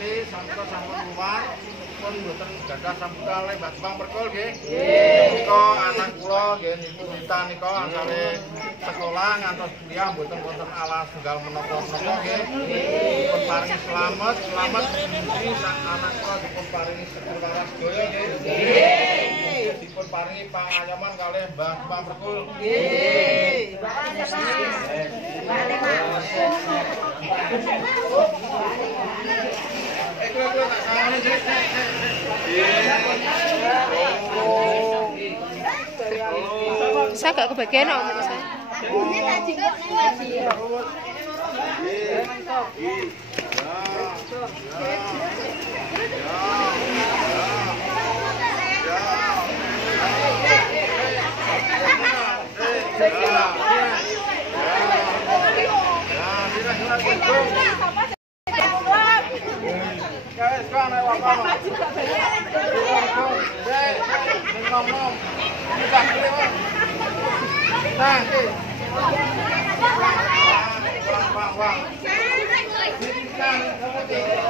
ngerti sampun luar pun mboten gadah sambutan le Mbak Jepang Perkul nggih. Nika anak kula nggih niku Dita nika asale sekolah ngantos kuliah mboten wonten alas tunggal menapa-menapa nggih. Dipun paringi selamat mugi sak anak kula dipun paringi sedulur waras sedaya nggih. Dipun paringi pangayoman kalih Mbah Jepang Perkul. Nggih. Saya gak kebagian om saya. Nah,